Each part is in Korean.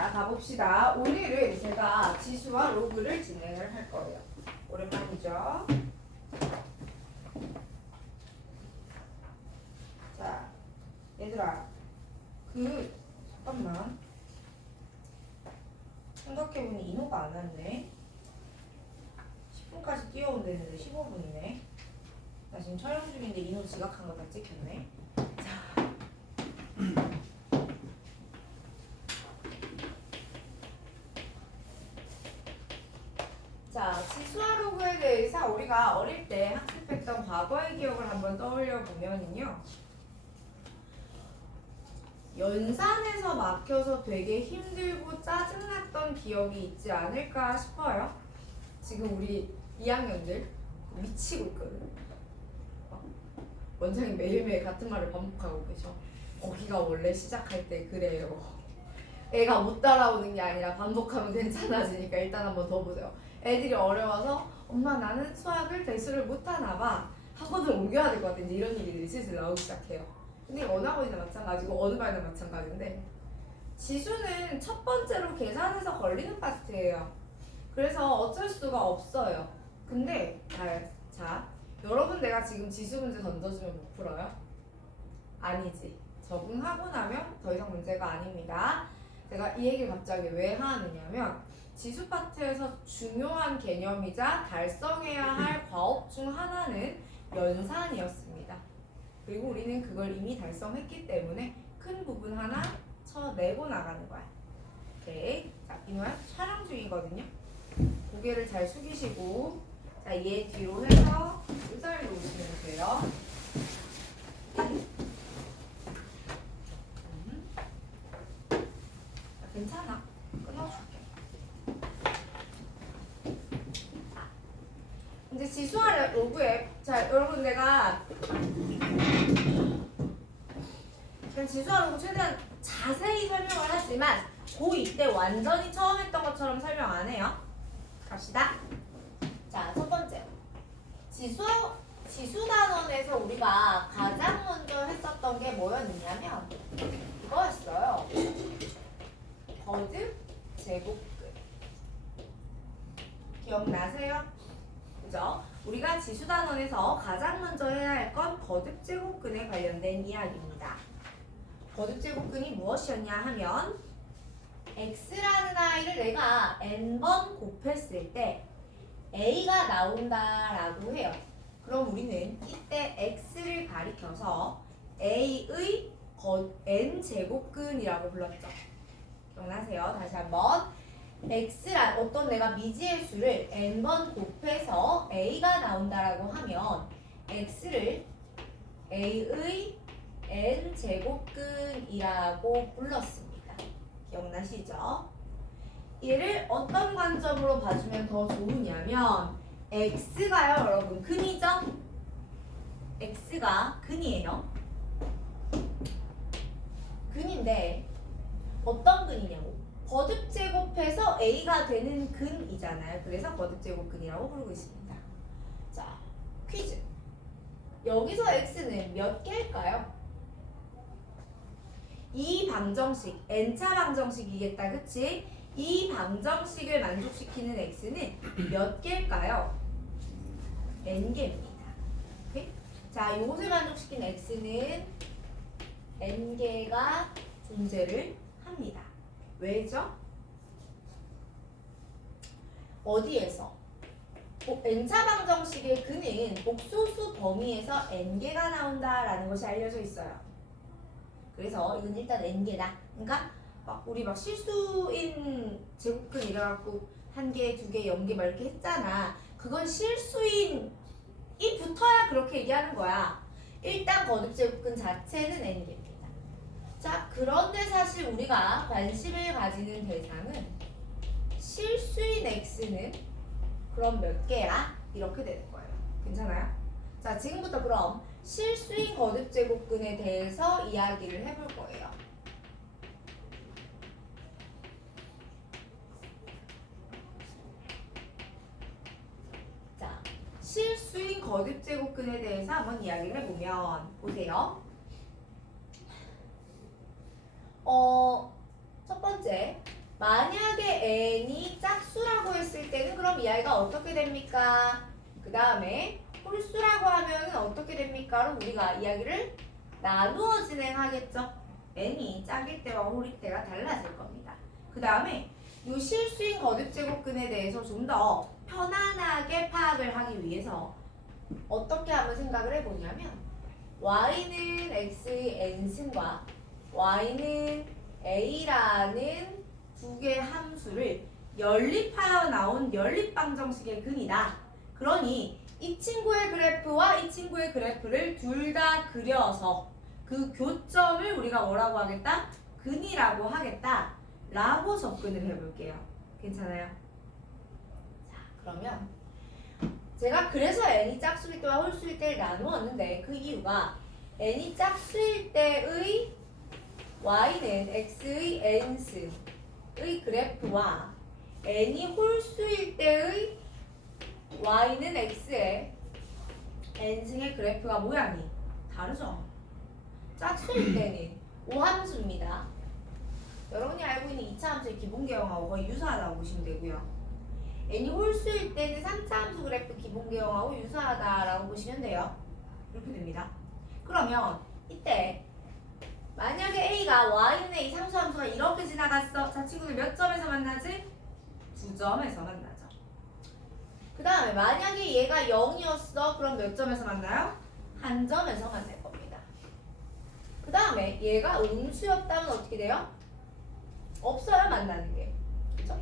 자, 가봅시다. 오늘은 제가 지수와 로그를 진행을 할 거예요. 오랜만이죠? 자, 얘들아, 잠깐만. 생각해보니 인호가 안 왔네. 10분까지 뛰어온다는데 15분이네. 나 지금 촬영 중인데 인호 지각한 거 다 찍혔네. 자, 지수와 로그에 대해서 우리가 어릴 때 학습했던 과거의 기억을 한번 떠올려 보면은요. 연산에서 막혀서 되게 힘들고 짜증났던 기억이 있지 않을까 싶어요. 지금 우리 2학년들 미치고 있거든. 원장이 매일매일 같은 말을 반복하고 계셔. 거기가 원래 시작할 때 그래요. 애가 못 따라오는 게 아니라 반복하면 괜찮아지니까 일단 한번 더 보세요. 애들이 어려워서 엄마 나는 수학을 대수를 못하나 봐. 학원을 옮겨야 될 것 같아. 이제 이런 일들이 슬슬 나오기 시작해요. 근데 원학원이나 마찬가지고 어느 반이나 마찬가지인데 지수는 첫 번째로 계산에서 걸리는 파트예요. 그래서 어쩔 수가 없어요. 근데 자 여러분 내가 지금 지수 문제 던져주면 못 풀어요? 아니지. 적응하고 나면 더 이상 문제가 아닙니다. 제가 이 얘기를 갑자기 왜 하느냐면 지수 파트에서 중요한 개념이자 달성해야 할 과업 중 하나는 연산이었습니다. 그리고 우리는 그걸 이미 달성했기 때문에 큰 부분 하나 쳐내고 나가는 거야. 오케이. 자, 이노야 촬영 중이거든요. 고개를 잘 숙이시고 자, 얘 뒤로 해서 의자에 놓으시면 돼요. 괜찮아. 끊어줄게. 이제 지수와 로그에 자 여러분 내가 그냥 지수와 로그 최대한 자세히 설명을 하지만 고2 때 완전히 처음 했던 것처럼 설명 안 해요. 갑시다. 자, 첫 번째. 지수 단원에서 우리가 가장 먼저 했었던 게 뭐였냐면 이거였어요. 거듭 제곱근. 기억나세요? 그죠? 우리가 지수 단원에서 가장 먼저 해야 할 건 거듭 제곱근에 관련된 이야기입니다. 거듭 제곱근이 무엇이었냐 하면 x라는 아이를 내가 n번 곱했을 때 a가 나온다라고 해요. 그럼 우리는 이때 x를 가리켜서 a의 n제곱근이라고 불렀죠. 기억나세요? 다시 한번 x란 어떤 내가 미지의 수를 n번 곱해서 a가 나온다라고 하면 x를 a의 n제곱근이라고 불렀습니다. 기억나시죠? 얘를 어떤 관점으로 봐주면 더 좋으냐면 x가요 여러분 근이죠? x가 근이에요. 근인데 어떤 근이냐고 거듭 제곱해서 a가 되는 근이잖아요. 그래서 거듭 제곱근이라고 부르고 있습니다. 자, 퀴즈. 여기서 x는 몇 개일까요? 이 방정식, n차 방정식이겠다, 그치? 이 방정식을 만족시키는 x는 몇 개일까요? n개입니다. 오케이? 자, 이것을 만족시키는 x는 n개가 존재를 합니다. 왜죠? 어디에서? n차 방정식의 근은 복소수 범위에서 n개가 나온다라는 것이 알려져 있어요. 그래서 이건 일단 n개다. 그러니까 우리 막 실수인 제곱근 이래갖고 1개, 2개, 0개 막 이렇게 했잖아. 그건 실수인이 붙어야 그렇게 얘기하는 거야. 일단 거듭 제곱근 자체는 n개입니다. 자, 그런데 사실 우리가 관심을 가지는 대상은 실수인 x는 그럼 몇 개야? 이렇게 되는 거예요. 괜찮아요? 자, 지금부터 그럼 실수인 거듭 제곱근에 대해서 이야기를 해볼 거예요. 자, 실수인 거듭 제곱근에 대해서 한번 이야기를 해보면 보세요. 첫 번째 만약에 n이 짝수라고 했을 때는 그럼 이 아이가 어떻게 됩니까? 그 다음에 홀수라고 하면은 어떻게 됩니까? 우리가 이야기를 나누어 진행하겠죠. n이 짝일 때와 홀일 때가 달라질 겁니다. 그 다음에 이 실수인 거듭제곱근에 대해서 좀 더 편안하게 파악을 하기 위해서 어떻게 한번 생각을 해보냐면 y는 x의 n승과 y는 a라는 두 개의 함수를 연립하여 나온 연립방정식의 근이다. 그러니 이 친구의 그래프와 이 친구의 그래프를 둘 다 그려서 그 교점을 우리가 뭐라고 하겠다? 근이라고 하겠다 라고 접근을 해볼게요. 괜찮아요? 자, 그러면 제가 그래서 n이 짝수일 때와 홀수일 때를 나누었는데 그 이유가 n이 짝수일 때의 y는 x의 n승의 그래프와 n이 홀수일 때의 y는 x의 n승의 그래프가 모양이 다르죠. 짝수일 때는 오함수입니다. 여러분이 알고 있는 2차 함수의 기본 개형하고 거의 유사하다고 보시면 되고요. n이 홀수일 때는 3차 함수 그래프 기본 개형하고 유사하다라고 보시면 돼요. 이렇게 됩니다. 그러면 이때 만약에 a가 y는 a 상수함수가 이렇게 지나갔어. 자, 친구들 몇 점에서 만나지? 2점에서 만나죠. 그 다음에 만약에 얘가 0이었어. 그럼 몇 점에서 만나요? 1점에서 만날 겁니다. 그 다음에 얘가 음수였다면 어떻게 돼요? 없어요, 만나는 게. 그죠?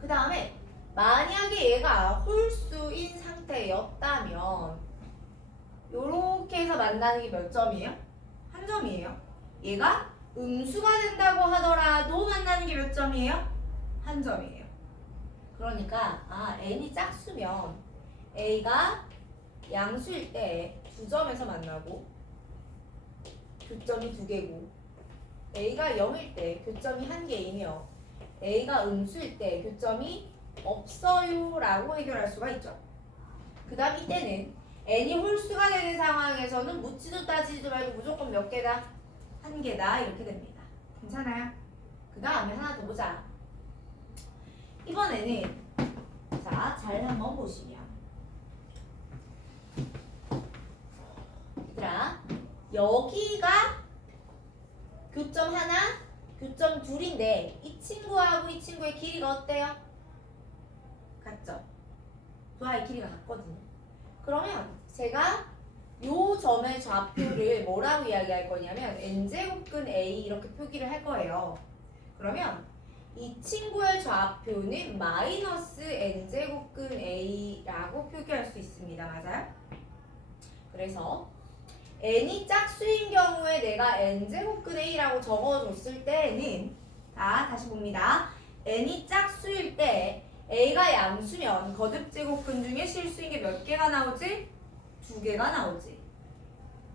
그 다음에 만약에 얘가 홀수인 상태였다면 요렇게 해서 만나는 게 몇 점이에요? 1점이에요. 얘가 음수가 된다고 하더라도 만나는 게 몇 점이에요? 1점이에요. 그러니까 n이 짝수면 a가 양수일 때 2점에서 만나고 교점이 2개고 a가 0일 때 교점이 1개이며 a가 음수일 때 교점이 없어요 라고 해결할 수가 있죠. 그 다음 이때는 n이 홀수가 되는 상황에서는 묻지도 따지지도 말고 무조건 몇 개다? 1개다 이렇게 됩니다. 괜찮아요? 그 다음에 하나 더 보자. 이번에는 자, 잘 한번 보시면 얘들아 여기가 교점 하나, 교점 둘인데 이 친구하고 이 친구의 길이가 어때요? 같죠? 두 아이의 길이가 같거든요. 그러면 제가 요 점의 좌표를 뭐라고 이야기할 거냐면 n제곱근 a 이렇게 표기를 할 거예요. 그러면 이 친구의 좌표는 마이너스 n제곱근 a라고 표기할 수 있습니다. 맞아요? 그래서 n이 짝수인 경우에 내가 n제곱근 a라고 적어줬을 때는 다시 봅니다. n이 짝수일 때 a가 양수면 거듭제곱근 중에 실수인 게 몇 개가 나오지? 2개가 나오지.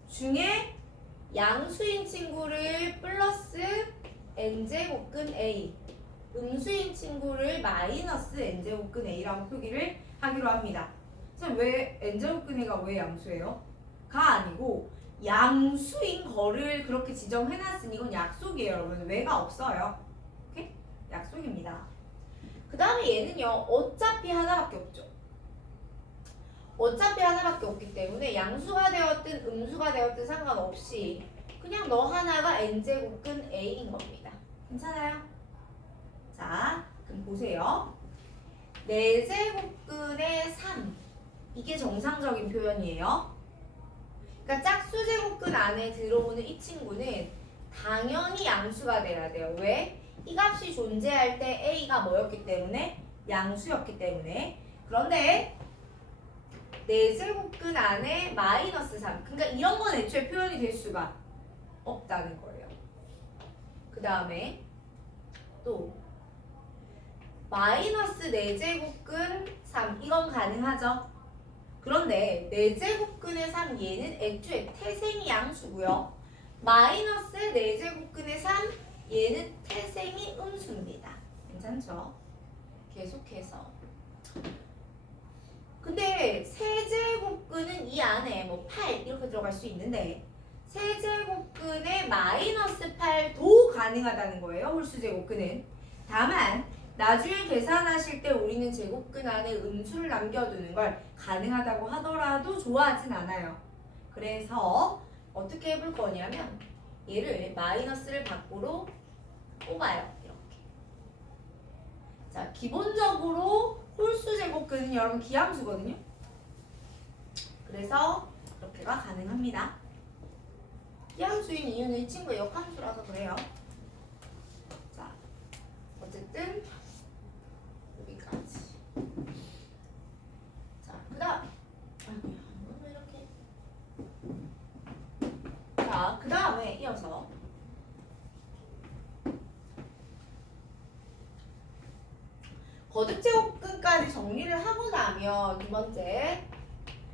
중에 양수인 친구를 플러스 n제곱근 a, 음수인 친구를 마이너스 n제곱근 a라고 표기를 하기로 합니다. 선생님 왜 n제곱근 a가 왜 양수예요? 가 아니고 양수인 거를 그렇게 지정해놨으니 이건 약속이에요 여러분. 왜가 없어요. 오케이? 약속입니다. 그 다음에 얘는요 어차피 하나밖에 없죠. 어차피 하나밖에 없기 때문에 양수가 되었든 음수가 되었든 상관없이 그냥 너 하나가 n제곱근 a인 겁니다. 괜찮아요? 자, 그럼 보세요. 4제곱근의 3 이게 정상적인 표현이에요. 그러니까 짝수제곱근 안에 들어오는 이 친구는 당연히 양수가 돼야 돼요. 왜? 이 값이 존재할 때 a가 뭐였기 때문에? 양수였기 때문에. 그런데 4제곱근 안에 마이너스 3 그러니까 이런 건 애초에 표현이 될 수가 없다는 거예요. 그 다음에 또 마이너스 4제곱근 3 이건 가능하죠? 그런데 4제곱근의 3 얘는 애초에 태생이 양수고요. 마이너스 4제곱근의 3 얘는 태생이 음수입니다. 괜찮죠? 계속해서 근데 세제곱근은 이 안에 뭐 8 이렇게 들어갈 수 있는데 세제곱근의 마이너스 8도 가능 가능하다는 거예요. 홀수 제곱근은. 다만 나중에 계산하실 때 우리는 제곱근 안에 음수를 남겨두는 걸 가능하다고 하더라도 좋아하진 않아요. 그래서 어떻게 해볼 거냐면 얘를 마이너스를 밖으로 뽑아요. 이렇게. 자, 기본적으로 홀수 제곱근은 여러분 기함수거든요. 그래서 이렇게가 가능합니다. 기함수인 이유는 이 친구의 역함수라서 그래요. 자, 어쨌든 여기까지. 자, 그다음 왜 이렇게? 자, 그 다음에 이어서 거듭제곱근까지 정리를 하고 나면 두 번째,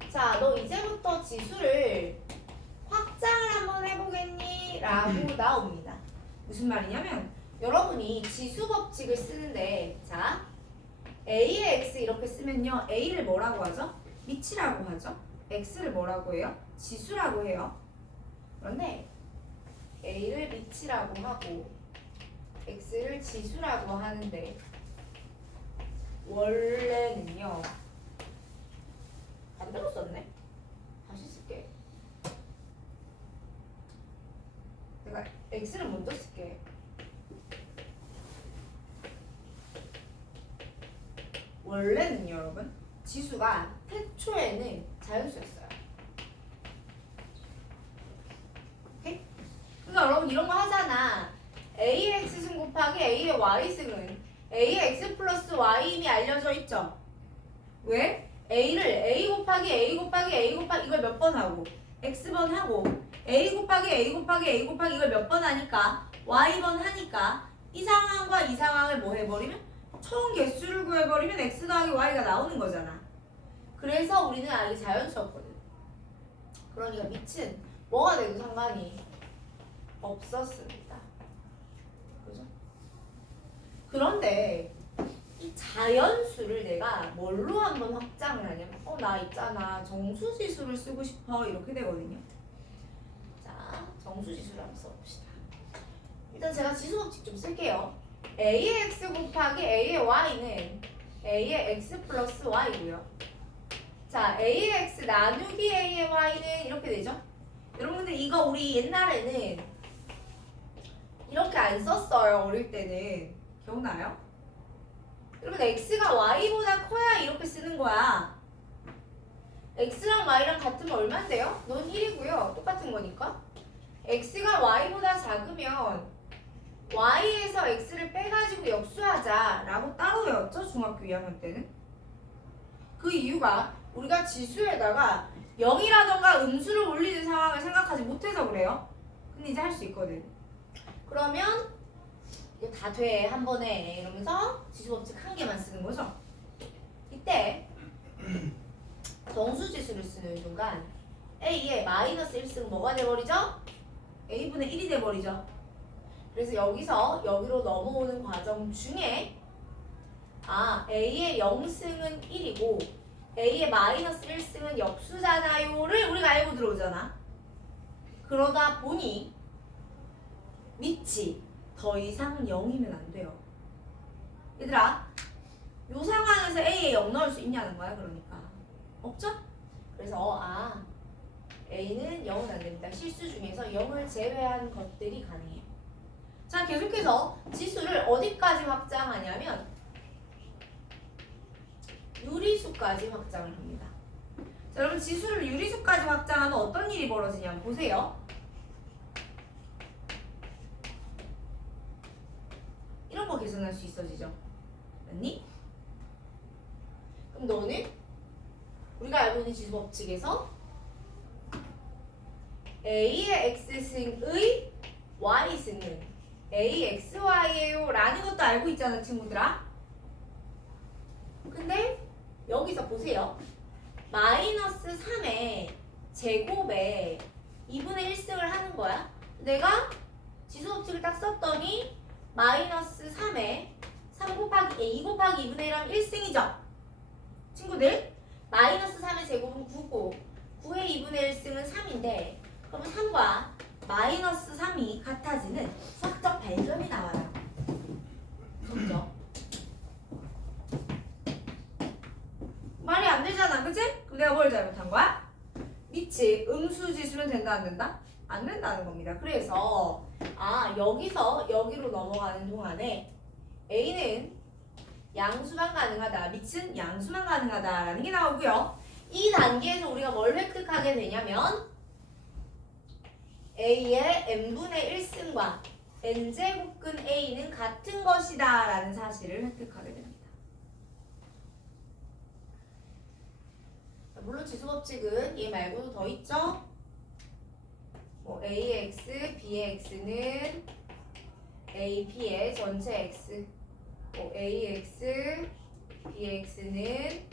자, 너 이제부터 지수를 확장을 한번 해보겠니? 라고 나옵니다. 무슨 말이냐면 여러분이 지수 법칙을 쓰는데, 자, A의 X 이렇게 쓰면요, A를 뭐라고 하죠? 미치라고 하죠. X를 뭐라고 해요? 지수라고 해요. 그런데 A를 미치라고 하고 X를 지수라고 하는데 원래는요, 반대로 썼네? 다시 쓸게. 내가 X를 먼저 쓸게. 원래는 여러분 지수가 태초에는 자연수였어요. 오케이? 그러니까 여러분 이런 거 하잖아. A의 X승 곱하기 A의 Y승은 A의 X 플러스 Y 이미 알려져 있죠? 왜? A를 A 곱하기 A 곱하기 A 곱하기 이걸 몇 번 하고 X번 하고 A 곱하기 A 곱하기 A 곱하기 이걸 몇 번 하니까 Y번 하니까 이 상황과 이 상황을 뭐 해버리면 총 개수를 구해버리면 X 더하기 Y가 나오는 거잖아. 그래서 우리는 아예 자연수였거든. 그러니까 밑은 뭐가 돼도 상관이 없었습니다. 그죠? 그런데 이 자연수를 내가 뭘로 한번 확장을 하냐면 나 있잖아 정수지수를 쓰고 싶어 이렇게 되거든요. 자, 정수지수를 한번 써봅시다. 일단 제가 지수법칙 좀 쓸게요. A의 X 곱하기 A의 Y는 A의 X 플러스 Y고요. 자, A의 X 나누기 A의 Y는 이렇게 되죠? 여러분 근데 이거 우리 옛날에는 이렇게 안 썼어요. 어릴 때는. 기억나요? 여러분 X가 Y보다 커야 이렇게 쓰는 거야. X랑 Y랑 같으면 얼마인데요? 넌 1이고요. 똑같은 거니까. X가 Y보다 작으면 Y에서 X를 빼가지고 역수하자 라고 따로 외웠죠? 중학교 2학년 때는. 그 이유가 우리가 지수에다가 0이라던가 음수를 올리는 상황을 생각하지 못해서 그래요. 근데 이제 할 수 있거든. 그러면 이거 다 돼 한 번에 이러면서 지수법칙 한 개만 쓰는 거죠. 이때 정수지수를 쓰는 순간 A의 마이너스 1승 뭐가 돼버리죠? A분의 1이 돼버리죠. 그래서 여기서 여기로 넘어오는 과정 중에 A의 0승은 1이고 A의 마이너스 1승은 역수잖아요를 우리가 알고 들어오잖아. 그러다 보니 밑이 더 이상 0이면 안 돼요. 얘들아, 이 상황에서 A에 0 넣을 수 있냐는 거야. 그러니까 없죠? 그래서 A는 0은 안 됩니다. 실수 중에서 0을 제외한 것들이 가능해요. 자, 계속해서 지수를 어디까지 확장하냐면 유리수까지 확장을 합니다. 자, 여러분 지수를 유리수까지 확장하면 어떤 일이 벌어지냐면 보세요. 이런 거 계산할 수 있어지죠? 맞니? 그럼 너는 우리가 알고 있는 지수 법칙에서 A의 X승의 Y승은 AXY예요 라는 것도 알고 있잖아 친구들아. 근데 여기서 보세요. 마이너스 3의 제곱에 2분의 1승을 하는 거야. 내가 지수법칙을 딱 썼더니 마이너스 3에 3 곱하기 2 곱하기 2분의 1하면 1승이죠. 친구들 마이너스 3의 제곱은 9고 9의 2분의 1승은 3인데 그러면 3과 마이너스 3이 같아지는 수학적 발견 그치? 음수지수면 된다 안 된다? 안 된다는 겁니다. 그래서 여기서 여기로 넘어가는 동안에 A는 양수만 가능하다. 밑은 양수만 가능하다라는 게 나오고요. 이 단계에서 우리가 뭘 획득하게 되냐면 A의 n분의 1승과 n제곱근 A는 같은 것이다 라는 사실을 획득하게 됩니다. 물론 지수법칙은 얘 말고도 더 있죠? 뭐 A의 x, B의 x는 AB의 전체 x, 뭐 A의 x, B의 x는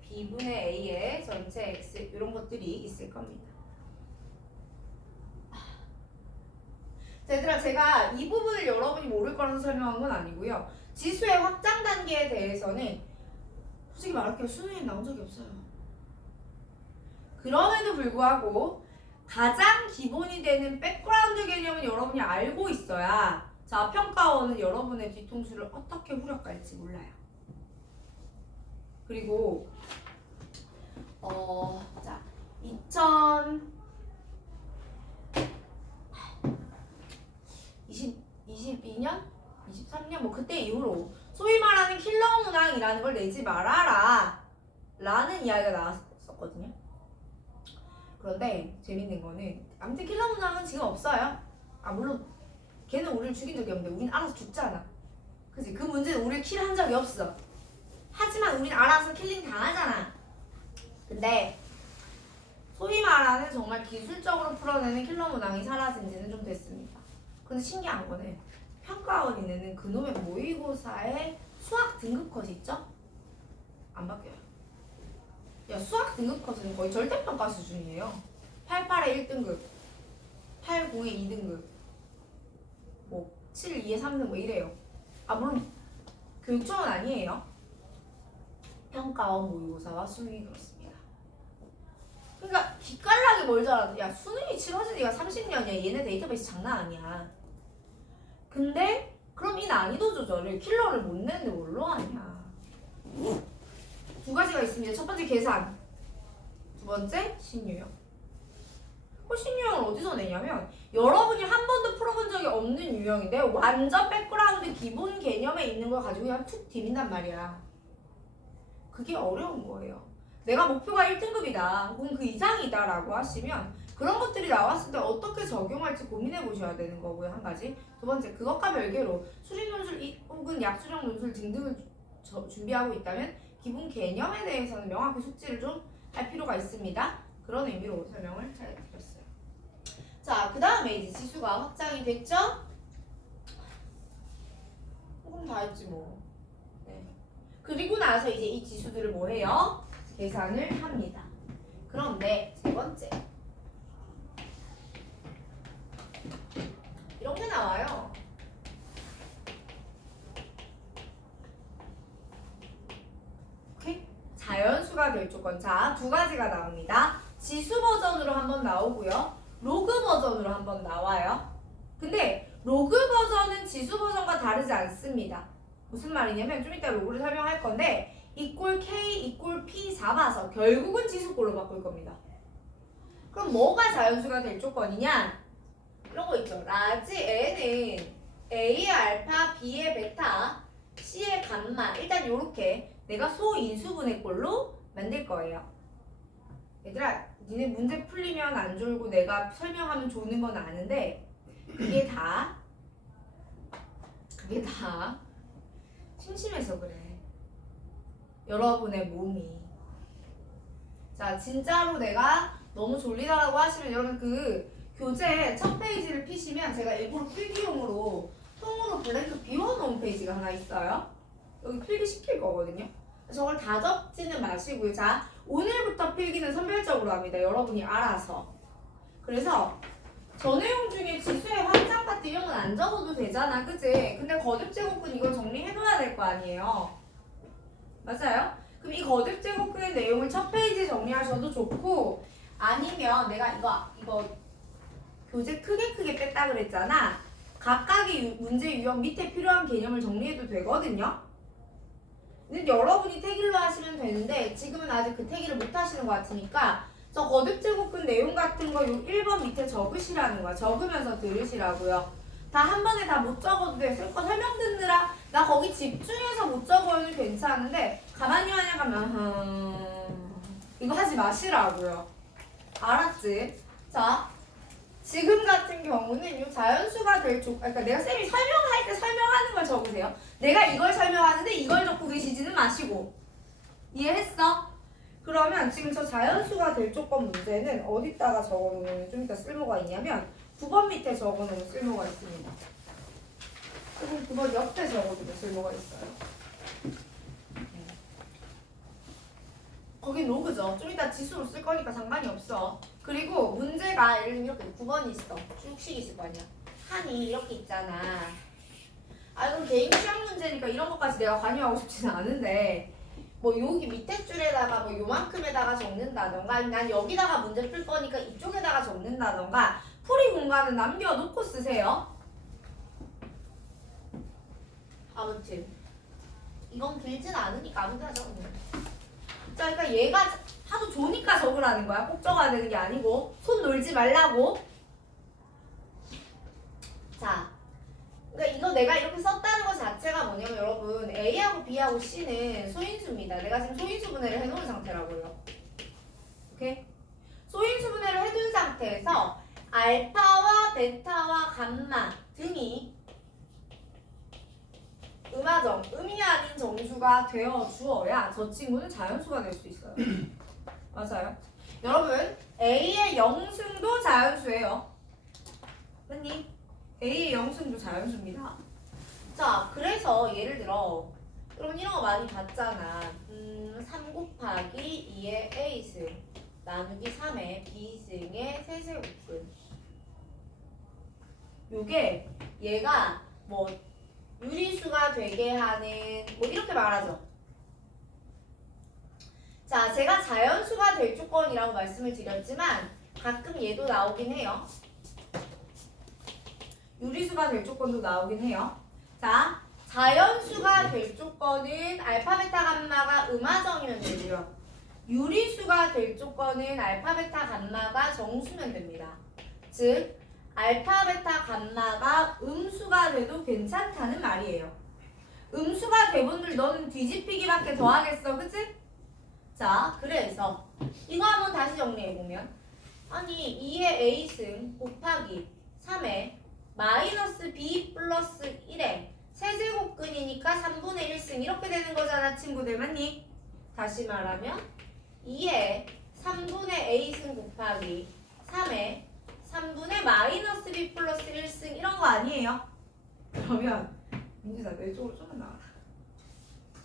B분의 A의 전체 x 이런 것들이 있을 겁니다. 얘들아, 제가 이 부분을 여러분이 모를 거라서 설명한 건 아니고요. 지수의 확장 단계에 대해서는 솔직히 말할게요. 수능에 나온 적이 없어요. 그럼에도 불구하고 가장 기본이 되는 백그라운드 개념은 여러분이 알고 있어야 자, 평가원은 여러분의 뒤통수를 어떻게 후려갈지 몰라요. 그리고 자, 2022년? 23년? 뭐 그때 이후로 소위 말하는 킬러 문항이라는 걸 내지 말아라 라는 이야기가 나왔었거든요. 그런데 재밌는 거는 아무튼 킬러 문항은 지금 없어요. 물론 걔는 우리를 죽인 적이 없는데 우린 알아서 죽잖아. 그치? 그 문제는 우리를 킬한 적이 없어. 하지만 우린 알아서 킬링 당하잖아. 근데 소위 말하는 정말 기술적으로 풀어내는 킬러 문항이 사라진 지는 좀 됐습니다. 근데 신기한 거는 평가원이 내는 그놈의 모의고사의 수학 등급 컷이 있죠? 안 바뀌어요. 야, 수학 등급 컷은 거의 절대평가 수준이에요. 88에 1등급, 80에 2등급, 뭐 72에 3등급 뭐 이래요. 물론 교육청은 아니에요. 평가원 모의고사와 수능이 그렇습니다. 그러니까 기깔나게 뭘 잘하는데 야, 수능이 치러진 지가 30년이야. 얘네 데이터베이스 장난 아니야. 근데 그럼 이 난이도 조절을 킬러를 못 내는데 뭘로 하냐. 두 가지가 있습니다. 첫 번째 계산, 두 번째 신유형. 신유형을 어디서 내냐면 여러분이 한 번도 풀어본 적이 없는 유형인데 완전 백그라운드 기본 개념에 있는 걸 가지고 그냥 툭 디민단 말이야. 그게 어려운 거예요. 내가 목표가 1등급이다 혹은 그 이상이다 라고 하시면 그런 것들이 나왔을 때 어떻게 적용할지 고민해 보셔야 되는 거고요. 한 가지. 두 번째, 그것과 별개로 수리 논술 혹은 약수령 논술 등등을 준비하고 있다면 기본 개념에 대해서는 명확히 숙지를 좀 할 필요가 있습니다. 그런 의미로 설명을 잘 드렸어요. 자, 그 다음에 이제 지수가 확장이 됐죠? 그럼 다 했지 뭐. 네. 그리고 나서 이제 이 지수들을 뭐 해요? 계산을 합니다. 그런데 세 번째, 이런 게 나와요. 오케이? 자연수가 될 조건. 자, 두 가지가 나옵니다. 지수 버전으로 한번 나오고요. 로그 버전으로 한번 나와요. 근데 로그 버전은 지수 버전과 다르지 않습니다. 무슨 말이냐면 좀 이따 로그를 설명할 건데 이꼴 K 이꼴 P 잡아서 결국은 지수꼴로 바꿀 겁니다. 그럼 뭐가 자연수가 될 조건이냐? 이런 거 있죠. 라지 N은 A의 알파, B의 베타, C의 감마. 일단 요렇게 내가 소인수분의 꼴로 만들 거예요. 얘들아, 니네 문제 풀리면 안 졸고 내가 설명하면 조는 건 아는데 그게 다 심심해서 그래. 여러분의 몸이. 자, 진짜로 내가 너무 졸리다라고 하시면 여러분 그 교재 첫 페이지를 피시면 제가 일부러 필기용으로 통으로 블랭크 비워놓은 페이지가 하나 있어요. 여기 필기 시킬 거거든요. 저걸 다 적지는 마시고요. 자, 오늘부터 필기는 선별적으로 합니다. 여러분이 알아서. 그래서 저 내용 중에 지수의 확장 파트 이런 건 안 적어도 되잖아, 그치? 근데 거듭 제곱근 이걸 정리해둬야 될 거 아니에요. 맞아요? 그럼 이 거듭 제곱근의 내용을 첫 페이지 정리하셔도 좋고, 아니면 내가 이거 교재 크게 뺐다 그랬잖아. 각각의 문제 유형 밑에 필요한 개념을 정리해도 되거든요. 근데 여러분이 태길로 하시면 되는데 지금은 아직 그 태길을 못 하시는 것 같으니까 저 거듭 제곱근 내용 같은 거 요 1번 밑에 적으시라는 거야. 적으면서 들으시라고요. 다 한 번에 다 못 적어도 돼. 쓸 거 설명 듣느라 나 거기 집중해서 못 적어도 괜찮은데 가만히 하냐 가면 이거 하지 마시라고요. 알았지? 자, 지금 같은 경우는 이 자연수가 될 그러니까 내가 쌤이 설명할 때 설명하는 걸 적으세요. 내가 이걸 설명하는데 이걸 적고 계시지는 마시고. 이해했어? 그러면 지금 저 자연수가 될 조건 문제는 어디다가 적어놓으면 좀 이따 쓸모가 있냐면 9번 밑에 적어놓으면 쓸모가 있습니다. 그리고 9번 옆에 적어두면 쓸모가 있어요. 거긴 로그죠. 좀 이따 지수로 쓸 거니까 상관이 없어. 그리고 문제가 예를 들면 이렇게 9번이 있어. 쭉식 있을 거 아니야. 한이 이렇게 있잖아. 아 이건 개인 취향 문제니까 이런 것까지 내가 관여하고 싶지는 않은데 뭐 여기 밑에 줄에다가 뭐 요만큼에다가 적는다던가 난 여기다가 문제 풀 거니까 이쪽에다가 적는다던가 풀이 공간은 남겨놓고 쓰세요. 아무튼 이건 길진 않으니까 아무데나 적으면. 자, 그러니까 얘가 하도 좋으니까 적으라는 거야. 꼭 적어야 되는 게 아니고 손 놀지 말라고. 자, 그러니까 이거 내가 이렇게 썼다는 것 자체가 뭐냐면 여러분 A하고 B하고 C는 소인수입니다. 내가 지금 소인수 분해를 해놓은 상태라고요. 오케이? 소인수 분해를 해둔 상태에서 알파와 베타와 감마 등이 음화정, 음이 아닌 정수가 되어 주어야 저 친구는 자연수가 될 수 있어요. 맞아요. 여러분 A의 영승도 자연수예요. 맞니? A의 영승도 자연수입니다. 자, 그래서 예를 들어 여러분 이런 거 많이 봤잖아. 3 곱하기 2의 A승 나누기 3의 B승의 세제곱근. 요게 얘가 뭐 유리수가 되게 하는 뭐 이렇게 말하죠. 자, 제가 자연수가 될 조건이라고 말씀을 드렸지만 가끔 얘도 나오긴 해요. 유리수가 될 조건도 나오긴 해요. 자, 자연수가 될 조건은 알파, 베타, 감마가 음화정이면 되고요. 유리수가 될 조건은 알파, 베타, 감마가 정수면 됩니다. 즉, 알파, 베타, 감마가 음수가 돼도 괜찮다는 말이에요. 음수가 대분들 너는 뒤집히기밖에 더 하겠어, 그치? 자, 그래서 이거 한번 다시 정리해보면 아니 2의 A승 곱하기 3의 마이너스 B 플러스 1의 세제곱근이니까 3분의 1승 이렇게 되는 거잖아 친구들 맞니? 다시 말하면 2의 3분의 A승 곱하기 3의 3분의 마이너스 B 플러스 1승 이런 거 아니에요? 그러면 민주사 내 쪽으로 조금 나와라.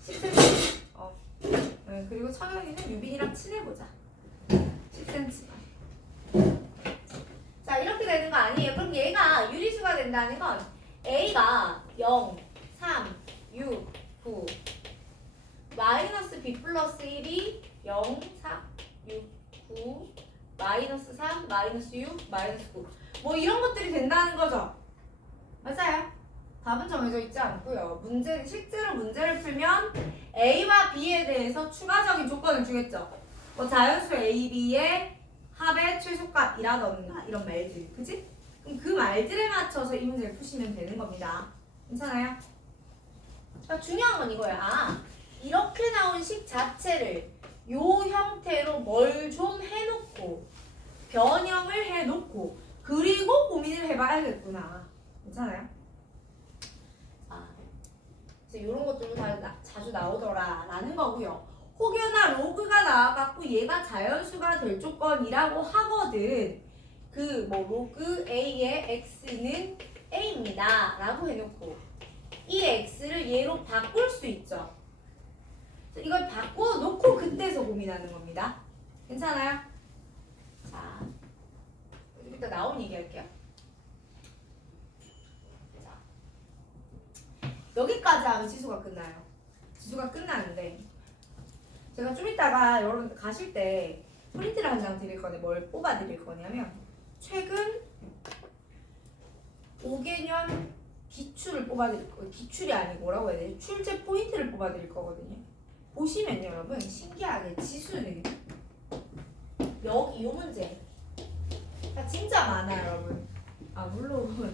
10cm 네, 그리고 청현이는 유빈이랑 친해보자. 10cm만. 자, 이렇게 되는 거 아니에요. 그럼 얘가 유리수가 된다는 건 A가 0, 3, 6, 9 마이너스 B 플러스 1이 0, 4, 6, 9 마이너스 3, 마이너스 6, 마이너스 9 뭐 이런 것들이 된다는 거죠. 맞아요. 답은 정해져 있지 않고요. 실제로 문제를 풀면 A와 B에 대해서 추가적인 조건을 주겠죠. 뭐 자연수 A, B의 합의 최소값이라던가 이런 말들, 그치? 그럼 그 말들에 맞춰서 이 문제를 푸시면 되는 겁니다. 괜찮아요? 그러니까 중요한 건 이거야. 아, 이렇게 나온 식 자체를 요 형태로 뭘 좀 해놓고 변형을 해놓고 그리고 고민을 해봐야겠구나. 괜찮아요? 그래서 이런 것들도 다 자주 나오더라 라는 거고요. 혹여나 로그가 나와갖고 얘가 자연수가 될 조건이라고 하거든. 그 뭐 로그 A의 X는 A입니다 라고 해놓고 이 X를 얘로 바꿀 수 있죠. 이걸 바꿔놓고 그때서 고민하는 겁니다. 괜찮아요? 자, 일단 나온 얘기 할게요. 여기까지 하면 지수가 끝나요. 지수가 끝나는데 제가 좀 이따가 여러분 가실 때 프린트를 한 장 드릴 건데 뭘 뽑아 드릴 거냐면 최근 5개년 기출을 뽑아 드릴 거예요. 기출이 아니고 뭐라고 해야 되지? 출제 포인트를 뽑아 드릴 거거든요. 보시면 여러분 신기하게 지수는 여기 요 문제 진짜 많아요 여러분. 아 물론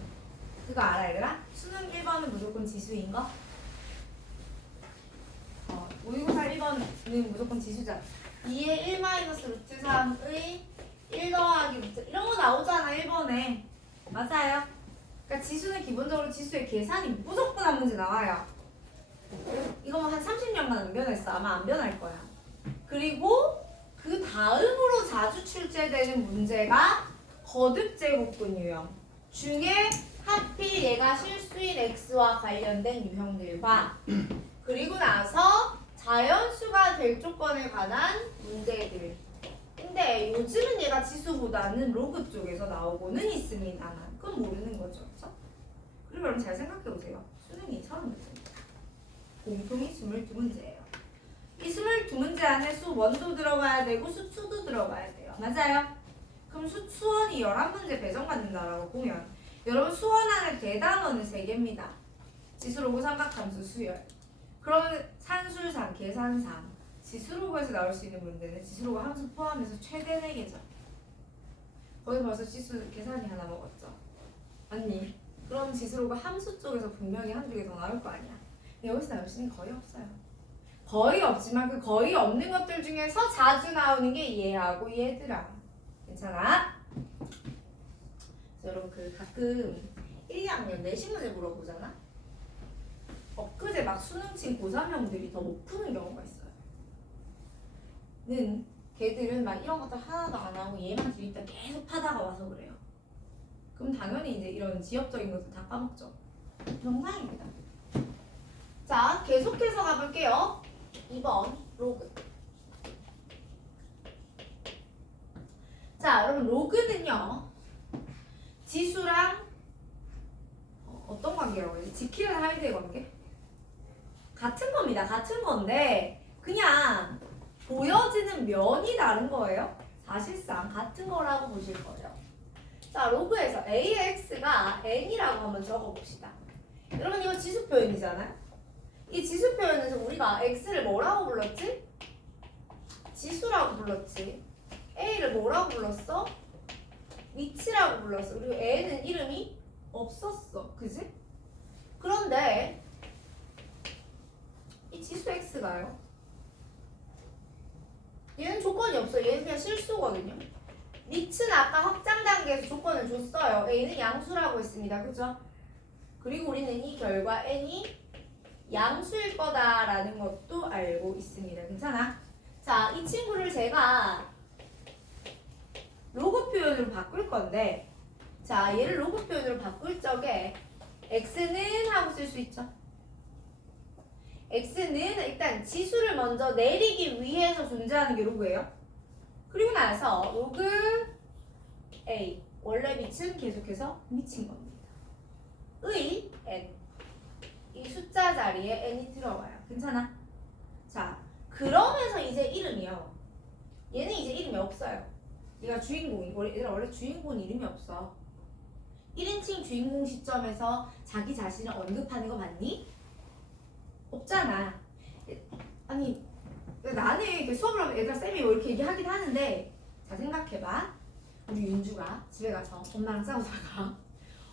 그거 알아 얘들아? 수능 1번은 무조건 지수인 거? 모의고사 1번은 무조건 지수잖아. 2의 1 마이너스 루트 3의 1 더하기 루트 이런 거 나오잖아 1번에. 맞아요. 그러니까 지수는 기본적으로 지수의 계산이 무조건 한 문제 나와요. 이거 뭐 한 30년간 안 변했어. 아마 안 변할 거야. 그리고 그 다음으로 자주 출제되는 문제가 거듭제곱근 유형 중에 하필 얘가 실수인 x와 관련된 유형들과 그리고 나서 자연수가 될 조건에 관한 문제들. 근데 요즘은 얘가 지수보다는 로그 쪽에서 나오고는 있습니다만 그건 모르는 거죠. 그렇죠? 그리고 여러분 잘 생각해 보세요. 수능이 30문제입니다. 공통이 22문제예요. 이 22문제 안에 수 1도 들어가야 되고 수 2도 들어가야 돼요. 맞아요? 그럼 수원이 11문제 배정받는다라고 보면 여러분 수원 안에 대단원은 3개입니다. 지수로그 삼각함수 수열. 그러면 산술상, 계산상, 지수로그에서 나올 수 있는 문제는 지수로그 함수 포함해서 최대 4개죠. 거기 벌써 지수 계산이 하나 먹었죠. 맞니? 그럼 지수로그 함수 쪽에서 분명히 한두 개 더 나올 거 아니야. 여기서 나올 수 있는 게 거의 없어요. 거의 없지만 그 거의 없는 것들 중에서 자주 나오는 게 얘하고 얘들아. 괜찮아? 여러분 그 가끔 1, 2학년 내신 문제 물어보잖아? 엊그제 막 수능 친 고3형들이 더 못 푸는 경우가 있어요. 걔들은 막 이런 것도 하나도 안 하고 얘만 들이다 계속 파다가 와서 그래요. 그럼 당연히 이제 이런 지엽적인 것도 다 까먹죠. 정상입니다. 자, 계속해서 가볼게요. 2번 로그. 자, 여러분 로그는요. 지수랑 어떤 관계라고 해야지? 지키는 하이드의 관계? 같은 겁니다. 같은 건데 그냥 보여지는 면이 다른 거예요. 사실상 같은 거라고 보실 거예요. 자, 로그에서 AX가 n이라고 한번 적어봅시다. 여러분 이거 지수 표현이잖아요. 이 지수 표현에서 우리가 x를 뭐라고 불렀지? 지수라고 불렀지. a를 뭐라고 불렀어? 위치라고 불렀어. 그리고 n은 이름이 없었어. 그지? 그런데 이 지수 x가요. 얘는 조건이 없어. 얘는 그냥 실수거든요. 리츠는 아까 확장 단계에서 조건을 줬어요. a는 양수라고 했습니다. 그죠? 그리고 우리는 이 결과 n이 양수일 거다라는 것도 알고 있습니다. 괜찮아? 자, 이 친구를 제가 로그 표현으로 바꿀 건데 자, 얘를 로그 표현으로 바꿀 적에 x는 하고 쓸 수 있죠. x는 일단 지수를 먼저 내리기 위해서 존재하는 게 로그예요. 그리고 나서 로그 a 원래 밑은 계속해서 미친 겁니다. 의 n 이 숫자 자리에 n이 들어가요. 괜찮아? 자, 그러면서 이제 이름이요. 얘는 이제 이름이 없어요. 얘가 주인공이 얘들아 원래 주인공은 이름이 없어. 1인칭 주인공 시점에서 자기 자신을 언급하는 거 봤니? 없잖아. 아니 나는 수업을 하면 얘들아 쌤이 뭐 이렇게 얘기하긴 하는데 자 생각해봐. 우리 윤주가 집에 가서 엄마랑 싸우다가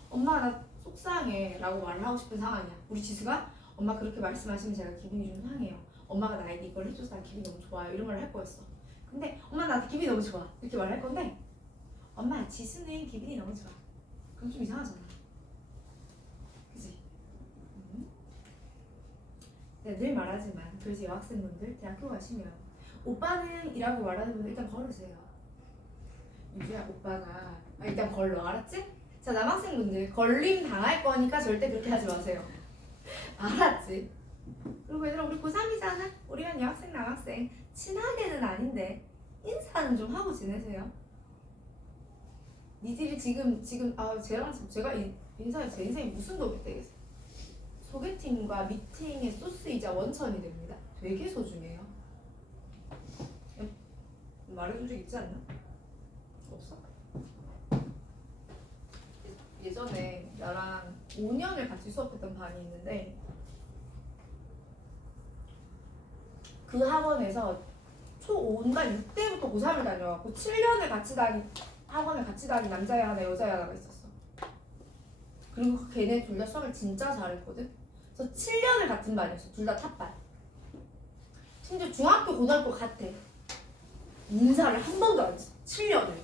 엄마가 나 속상해 라고 말을 하고 싶은 상황이야. 우리 지수가 엄마 그렇게 말씀하시면 제가 기분이 좀 상해요. 엄마가 나에게 이걸 해줘서 나 기분이 너무 좋아요. 이런 말 할 거였어. 근데 엄마 나한테 기분이 너무 좋아. 이렇게 말할 건데 엄마 지수는 기분이 너무 좋아. 그럼 좀 이상하잖아. 그치? 내가 늘 말하지만 그래서 여학생분들 대학교 가시면 오빠는 이라고 말하는 분들 일단 걸으세요. 유주야 오빠가 일단 걸러. 알았지? 자, 남학생분들 걸림 당할 거니까 절대 그렇게 하지 마세요. 알았지? 그리고 얘들아 우리 고3이잖아. 우리가 여학생 남학생 친하게는 아닌데 인사는 좀 하고 지내세요. 니들이 지금 제가 인사에 제 인생이 무슨 도움이 되겠어? 소개팅과 미팅의 소스이자 원천이 됩니다. 되게 소중해요. 말해준 적 있지 않나? 없어? 예전에 나랑 5년을 같이 수업했던 반이 있는데 그 학원에서 초5인가 6대부터 고3을 다녀갖고 7년을 같이 학원을 같이 다닌 남자애 하나 여자애 하나가 있었어. 그리고 걔네 둘 다 수학을 진짜 잘했거든. 그래서 7년을 같은 반이었어. 둘 다 탑반. 심지어 중학교 고등학교 같아. 인사를 한 번도 안 했어. 7년을.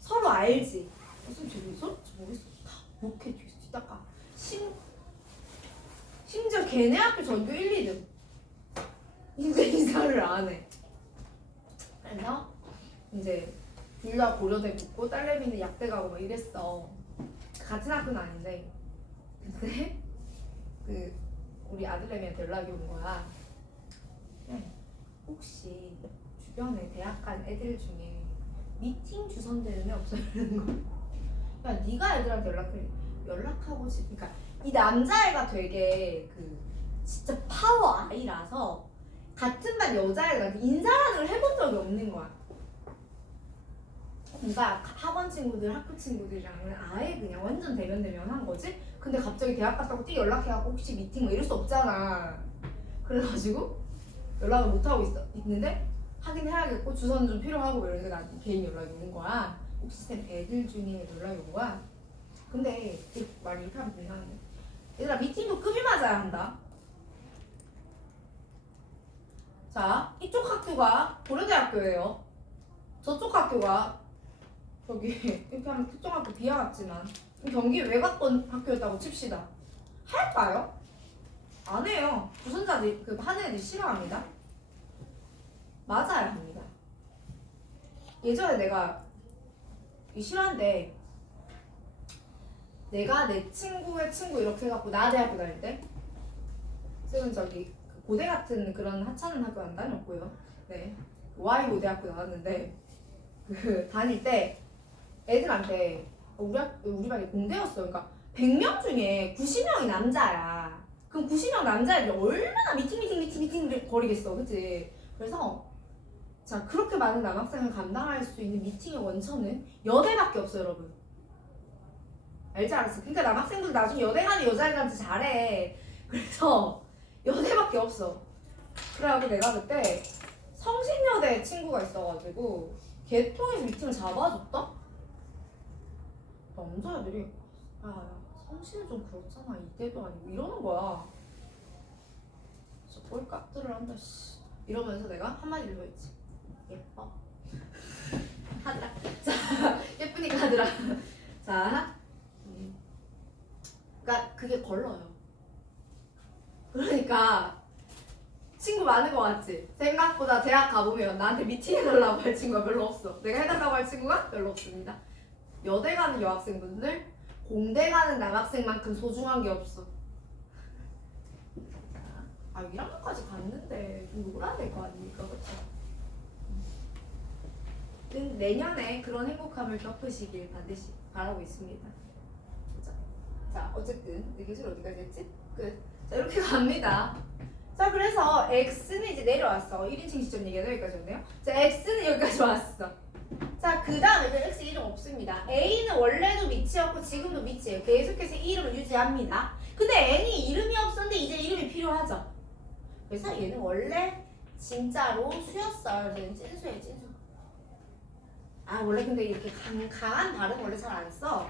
서로 알지. 무슨 저기서? 모르겠어. 다 이렇게 뒤에서 뒤닦아. 심지어 걔네 학교 전교 1, 2등. 근데 인사를 안 해. 그래서 이제 둘 다 고려대 붙고 딸내미는 약대 가고 막 이랬어. 같은 학교는 아닌데. 근데 그 우리 아들내미한테 연락이 온 거야. 네. 혹시 주변에 대학 간 애들 중에 미팅 주선되는 애 없어요? 이러는 거. 야 네가 애들한테 연락하고 그러니까 이 남자애가 되게 그 진짜 파워 아이라서 같은 반 여자애들한테 인사라는 걸 해본 적이 없는 거야. 그러니까 학원 친구들, 학교 친구들이랑은 아예 그냥 완전 대면대면한 거지? 근데 갑자기 대학 갔다고 띠 연락해갖고 혹시 미팅 뭐 이럴 수 없잖아. 그래가지고 연락을 못하고 있는데 하긴 해야겠고 주소는 좀 필요하고 이러니까 나한테 개인 연락이 온 거야. 혹시 쌤 애들 중에 연락이 온 거야? 근데 말 이렇게 하면 괜찮은데 얘들아 미팅도 급이 맞아야 한다. 자 이쪽 학교가 고려대학교예요. 저쪽 학교가 저기 이렇게 하면 특정학교 비하 같지만 경기 외곽권 학교였다고 칩시다. 할까요? 안 해요. 주선자들 그 하는 애들이 싫어합니다. 맞아야 합니다. 예전에 내가 싫어한데 내가 내 친구의 친구 이렇게 해갖고 나 대학교 다닐 때 쌤은 저기 고대 같은 그런 하찮은 학교 안 다녔고요. 네, Y고 대학교 나왔는데 그 다닐 때 애들한테 우리 반이 공대였어. 그러니까 100명 중에 90명이 남자야. 그럼 90명 남자애들이 얼마나 미팅 거리겠어, 그치? 그래서 자 그렇게 많은 남학생을 감당할 수 있는 미팅의 원천은 여대밖에 없어요, 여러분. 알지 않았어? 그러니까 남학생들 나중에 여대 가는 여자애들한테 잘해. 그래서 여대밖에 없어. 그래가지고 내가 그때 성신여대 친구가 있어가지고 걔 통해서 미팅을 잡아줬다? 남자애들이 야 성신은 좀 그렇잖아 이대도 아니고 이러는 거야. 진짜 꼴깍들을 한다 씨. 이러면서 내가 한마디를 더 했지. 예뻐 하더라. 자 예쁘니까 하더라. 자 그러니까 그게 걸러요. 그러니까 친구 많은 거 같지? 생각보다 대학 가보면 나한테 미팅 해달라고 할 친구가 별로 없어. 내가 해달라고 할 친구가 별로 없습니다. 여대 가는 여학생분들 공대 가는 남학생만큼 소중한 게 없어. 아 1학년까지 갔는데 좀 놀아야 될 거 아닙니까? 그쵸? 내년에 그런 행복함을 겪으시길 반드시 바라고 있습니다. 자 어쨌든 기술 어디까지 했지? 끝. 자 이렇게 갑니다. 자 그래서 x는 이제 내려왔어. 1인칭 시점 얘기가 여기까지였네요. 자 x는 여기까지 왔어. 자 그 다음에 x 이름 없습니다. a는 원래도 미치였고 지금도 미치예요. 계속해서 이 이름을 유지합니다. 근데 n이 이름이 없었는데 이제 이름이 필요하죠. 그래서 얘는 원래 진짜로 수였어요. 얘는 찐수예요, 찐수. 아 원래 근데 이렇게 강한 발음 원래 잘 안 써.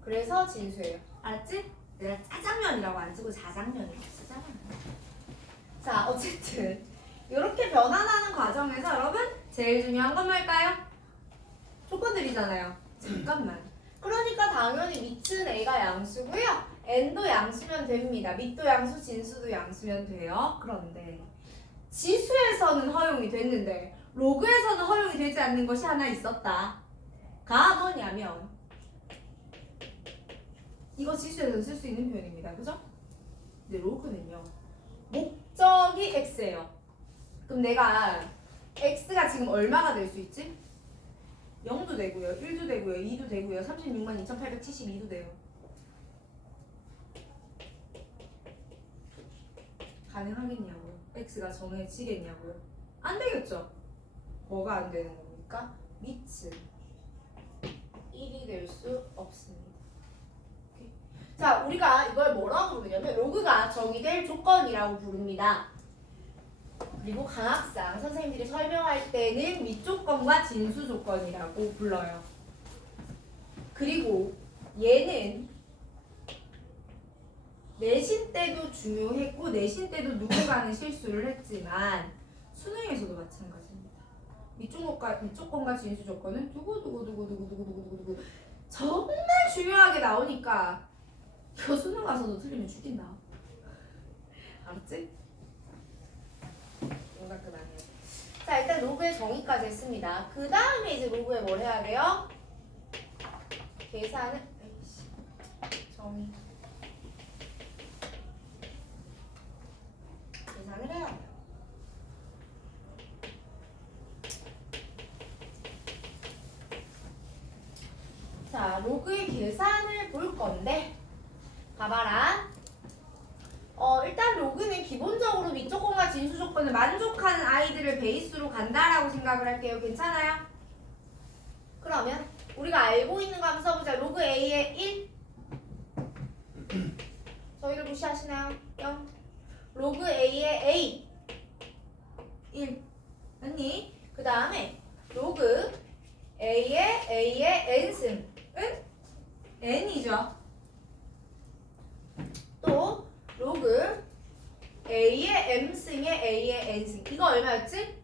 그래서 진수예요. 알았지? 내가 짜장면이라고 안 쓰고 자장면이라고 쓰잖아. 자 어쨌든 이렇게 변환하는 과정에서 여러분 제일 중요한 건 뭘까요? 조건들이잖아요. 잠깐만. 그러니까 당연히 밑은 A가 양수고요. N도 양수면 됩니다. 밑도 양수, 진수도 양수면 돼요. 그런데 지수에서는 허용이 됐는데 로그에서는 허용이 되지 않는 것이 하나 있었다. 가 뭐냐면 이거 지수에서는 쓸 수 있는 표현입니다. 그죠? 근데 로그는요. 목적이 x예요. 그럼 내가 x가 지금 얼마가 될 수 있지? 0도 되고요. 1도 되고요. 2도 되고요. 36만 2872도 돼요. 가능하겠냐고요? x가 정해지겠냐고요? 안 되겠죠? 뭐가 안 되는 겁니까? 밑은 1이 될 수 없습니다. 오케이. 자, 우리가 이걸 뭐라고 부르냐면 로그가 정의될 조건이라고 부릅니다. 그리고 강학상 선생님들이 설명할 때는 미조건과 진수 조건이라고 불러요. 그리고 얘는 내신 때도 중요했고 내신 때도 누군가는 실수를 했지만 수능에서도 마찬가지입니다. 미조건과 진수 조건은 두고두고두고두고두고두고두고 정말 중요하게 나오니까 이거 수능 가서도 틀리면 죽인다. 알았지? 뭔가 그만해요. 자, 일단 로그의 정의까지 했습니다. 그 다음에 이제 로그에 뭘 해야 돼요? 계산을 정의 계산을 해야 돼요. 자, 로그의 계산을 볼 건데 봐봐라. 일단 로그는 기본적으로 미조건과 진수 조건을 만족하는 아이들을 베이스로 간다라고 생각을 할게요. 괜찮아요? 그러면 우리가 알고 있는 거 한번 써보자. 로그 A의 1 저희를 무시하시나요? 0 로그 A의 A 1 맞니? 그 다음에 로그 A의 N승은 N이죠. 또 로그 A의 M승의 A의 N승 이거 얼마였지?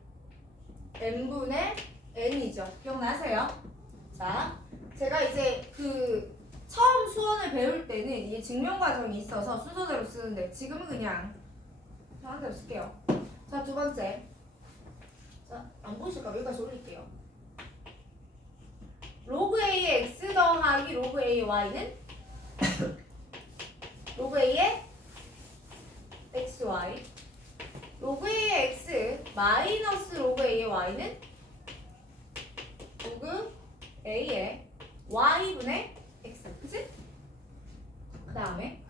N분의 N이죠. 기억나세요? 자, 제가 이제 그 처음 수원을 배울 때는 이 증명 과정이 있어서 순서대로 쓰는데 지금은 그냥 편한 대로 쓸게요. 자, 두 번째. 자, 안 보이실까? 여기까지 올릴게요. 로그 A의 X 더하기 로그 A의 Y는 로그 A의 XY 로그 A의 X 마이너스 로그 A의 Y는 로그 A의 Y분의 X 그치? 그 다음에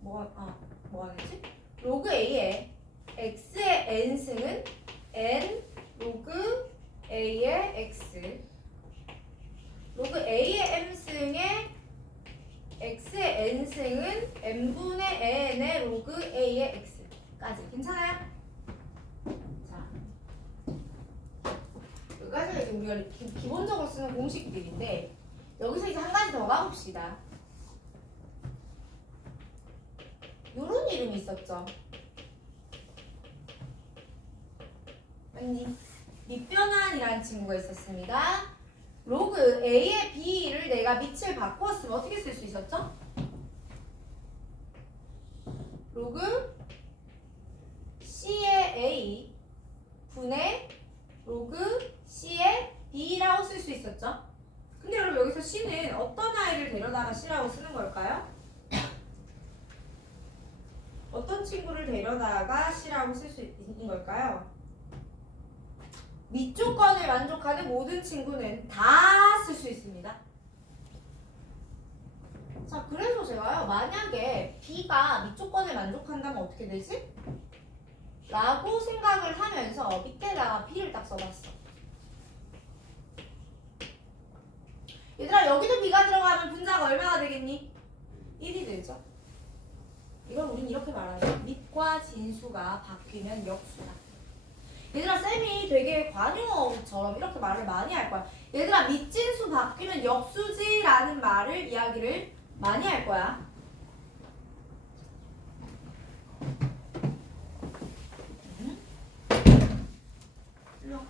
뭐가 되지? 로그 A의 X의 N승은 N 로그 A의 X 로그 A의 M승의 X의 N승은 N분의 N의 로그 A의 X까지 괜찮아요? 자, 여기까지가 이제 우리가 기본적으로 쓰는 공식들인데 여기서 이제 한 가지 더 가봅시다. 요런 이름이 있었죠. 아니, 밑변환이라는 친구가 있었습니다. 로그 A의 B를 내가 밑을 바꾸었으면 어떻게 쓸 수 있었죠? 로그 C의 A 분의 로그 C의 B라고 쓸 수 있었죠? 근데 여러분 여기서 C는 어떤 아이를 데려다가 C라고 쓰는 걸까요? 어떤 친구를 데려다가 C라고 쓸 수 있는 걸까요? 밑조건을 만족하는 모든 친구는 다 쓸 수 있습니다. 자, 그래서 제가요, 만약에 B가 밑조건을 만족한다면 어떻게 되지? 라고 생각을 하면서 밑에다가 B를 딱 써봤어. 얘들아, 여기도 B가 들어가면 분자가 얼마나 되겠니? 1이 되죠. 이걸 우린 이렇게 말하죠. 밑과 진수가 바뀌면 역수다. 얘들아, 쌤이 되게 관용어처럼 이렇게 말을 많이 할 거야. 얘들아, 밑진수 바뀌면 역수지라는 말을 이야기를 많이 할 거야. 일로 와.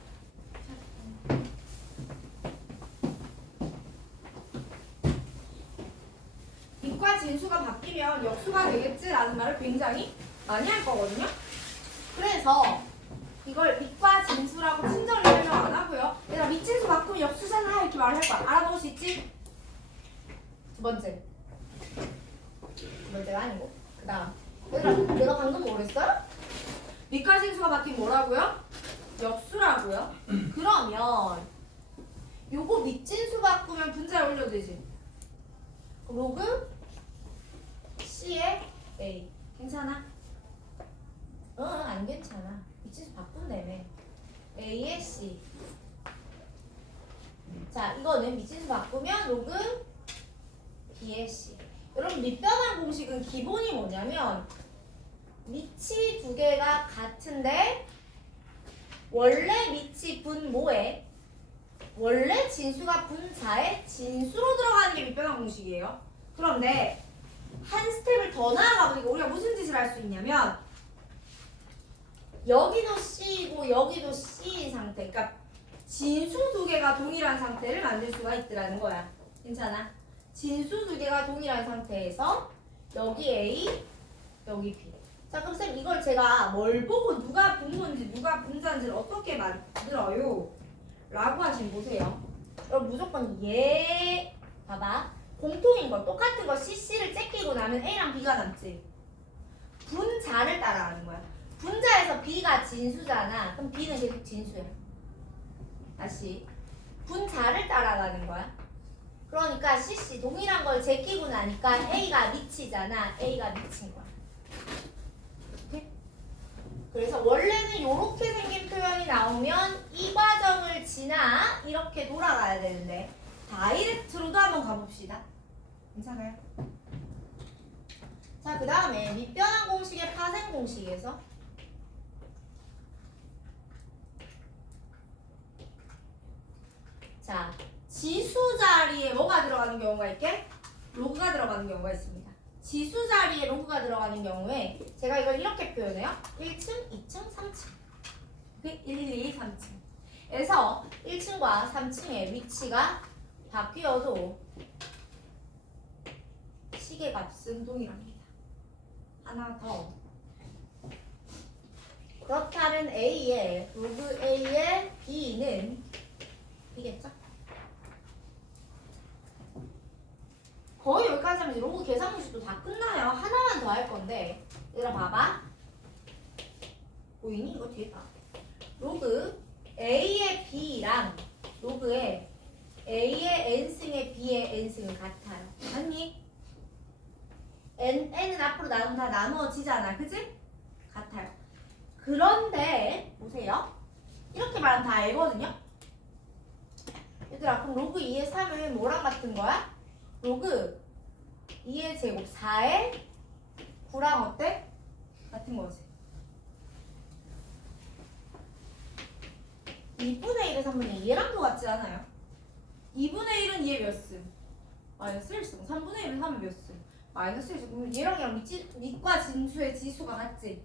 밑과 진수가 바뀌면 역수가 되겠지라는 말을 굉장히 많이 할 거거든요. 그래서 이걸 밑과 진수라고 친절히 설명 안 하고요. 얘들아, 밑진수 바꾸면 역수잖아 이렇게 말을 할 거야. 알아볼 수 있지? 두 번째가 아니고 그 다음 얘들아, 내가 방금 뭐랬어요? 밑과 진수가 바뀌면 뭐라고요? 역수라고요. 그러면 요거 밑진수 바꾸면 분자를 올려도 되지. 로그 C의 A 괜찮아? 안 괜찮아. 밑진수 바꾼다며. A의 C. 자, 이거는 밑진수 바꾸면 로그 B의 C. 여러분 밑변환 공식은 기본이 뭐냐면 밑이 두 개가 같은데 원래 밑이 분모에 원래 진수가 분자에 진수로 들어가는 게 밑변환 공식이에요. 그런데 한 스텝을 더 나아가 보니까 우리가 무슨 짓을 할 수 있냐면 여기도 C이고 여기도 C인 상태, 그러니까 진수 두 개가 동일한 상태를 만들 수가 있더라는 거야. 괜찮아? 진수 두 개가 동일한 상태에서 여기 A, 여기 B. 자, 그럼 쌤 이걸 제가 뭘 보고 누가 분모인지 누가 분자인지를 어떻게 만들어요? 라고 하시면 보세요. 여러분 무조건 봐봐. 공통인 거 똑같은 거 CC를 째끼고 나면 A랑 B가 남지. 분자를 따라가는 거야. 분자에서 B가 진수잖아. 그럼 B는 계속 진수야. 다시 분자를 따라가는 거야. 그러니까 CC 동일한 걸 제끼고 나니까 A가 밑이잖아. A가 밑인 거야. 이렇게? 그래서 원래는 이렇게 생긴 표현이 나오면 이 과정을 지나 이렇게 돌아가야 되는데 다이렉트로도 한번 가봅시다. 괜찮아요? 자, 그 다음에 밑변환 공식의 파생 공식에서 자, 지수 자리에 뭐가 들어가는 경우가 있게? 로그가 들어가는 경우가 있습니다. 지수 자리에 로그가 들어가는 경우에 제가 이걸 이렇게 표현해요. 1층, 2층, 3층. 1, 2, 3층. 에서 1층과 3층의 위치가 바뀌어도 시계값은 동일합니다. 하나 더. 그렇다면 A의 로그 A의 B는 이겠죠? 거의 여기까지 하면 로그 계산 공식도 다 끝나요. 하나만 더 할 건데 얘들아 봐봐. 보이니? 이거 뒤에 봐. 로그 A의 B랑 로그의 A의 N승의 B의 N승은 같아요. 맞니? N은 앞으로 나누면 다 나누어지잖아. 그치? 같아요. 그런데 보세요. 이렇게 말하면 다 알거든요. 얘들아 그럼 로그 2의 3은 뭐랑 같은 거야? 로그 2의 제곱 4의 9랑 어때? 같은 거지. 2분의 1의 3분의 2 얘랑도 같지 않아요? 2분의 1은 얘 몇 승? 마이너스 1승. 3분의 1은 3은 몇 승? 마이너스 1승. 그럼 얘랑 밑과 진수의 지수가 같지?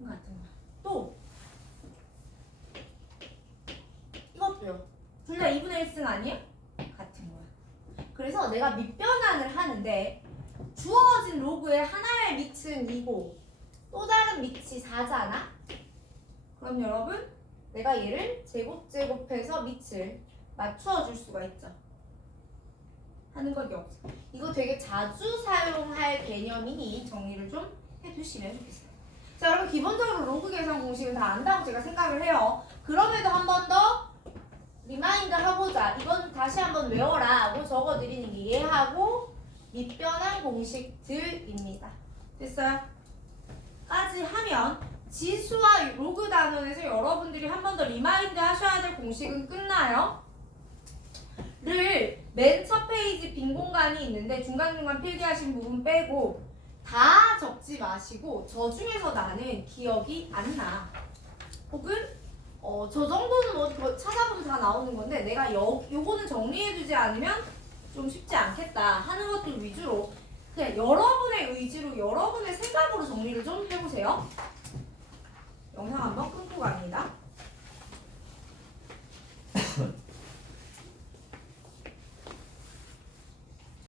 같은 거야. 또 이것도요. 둘 다 2분의 1승 아니에요? 같은 거야. 그래서 내가 밑변환을 하는데 주어진 로그의 하나의 밑은 2고 또 다른 밑이 4잖아? 그럼 여러분 내가 얘를 제곱해서 밑을 맞추어 줄 수가 있죠. 하는 건 없어. 이거 되게 자주 사용할 개념이니 정리를 좀 해두시면 좋겠어요. 자, 여러분 기본적으로 로그 계산 공식은 다 안다고 제가 생각을 해요. 그럼에도 한 번 더 리마인드 해보자. 이건 다시 한번 외워라 하고 적어드리는 게 얘하고 밑변환 공식들입니다. 됐어요? 까지 하면 지수와 로그 단원에서 여러분들이 한 번 더 리마인드 하셔야 될 공식은 끝나요. 를 맨 첫 페이지 빈 공간이 있는데 중간중간 필기하신 부분 빼고 다 적지 마시고 저 중에서 나는 기억이 안 나. 혹은 저 정도는 어디 찾아보면 다 나오는 건데 내가 요거는 정리해두지 않으면 좀 쉽지 않겠다 하는 것들 위주로 그냥 여러분의 의지로 여러분의 생각으로 정리를 좀 해보세요. 영상 한번 끊고 갑니다.